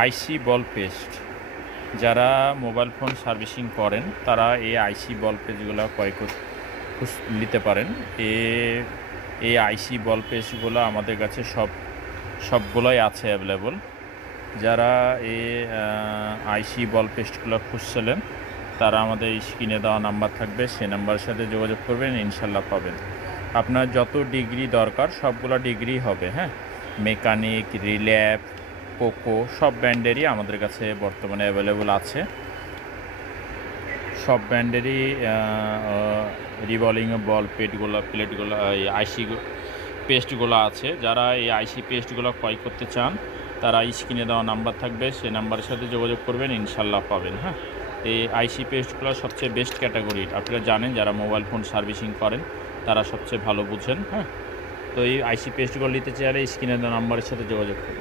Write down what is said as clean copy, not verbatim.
আইসি বল paste, যারা mobile phone servicing করেন তারা এই আইসি বল পেস্টগুলো ক্রয় নিতে পারেন। এই আইসি বল পেস্টগুলো আমাদের কাছে সবগুলোই আছে অ্যাভেলেবল। যারা এই আইসি বল পেস্টগুলো খুঁজছিলেন তারা আমাদের স্ক্রিনে দেওয়া নাম্বার থাকবে, সেই নাম্বারের সাথে যোগাযোগ করবেন, ইনশাল্লাহ পাবেন। আপনার যত ডিগ্রি দরকার সবগুলো ডিগ্রি হবে। হ্যাঁ, মেকানিক, রিল্যাপ, পোকো সব ব্র্যান্ডেরই আমাদের কাছে বর্তমানে অ্যাভেলেবল আছে। সব ব্র্যান্ডেরই রিভলভিং বল প্লেটগুলো এই আইসি পেস্টগুলো আছে। যারা এই আইসি পেস্টগুলো ক্রয় করতে চান তারা স্ক্রিনে দেওয়া নাম্বার থাকবে, সেই নাম্বারের সাথে যোগাযোগ করবেন, ইনশাল্লাহ পাবেন। হ্যাঁ, এই আইসি পেস্টগুলো সবচেয়ে বেস্ট ক্যাটাগরির। আপনারা জানেন যারা মোবাইল ফোন সার্ভিসিং করেন তারা সবচেয়ে ভালো বুঝেন। হ্যাঁ, তো এই আইসি পেস্টগুলো নিতে চাইলে স্ক্রিনে দেওয়া নাম্বারের সাথে যোগাযোগ করুন।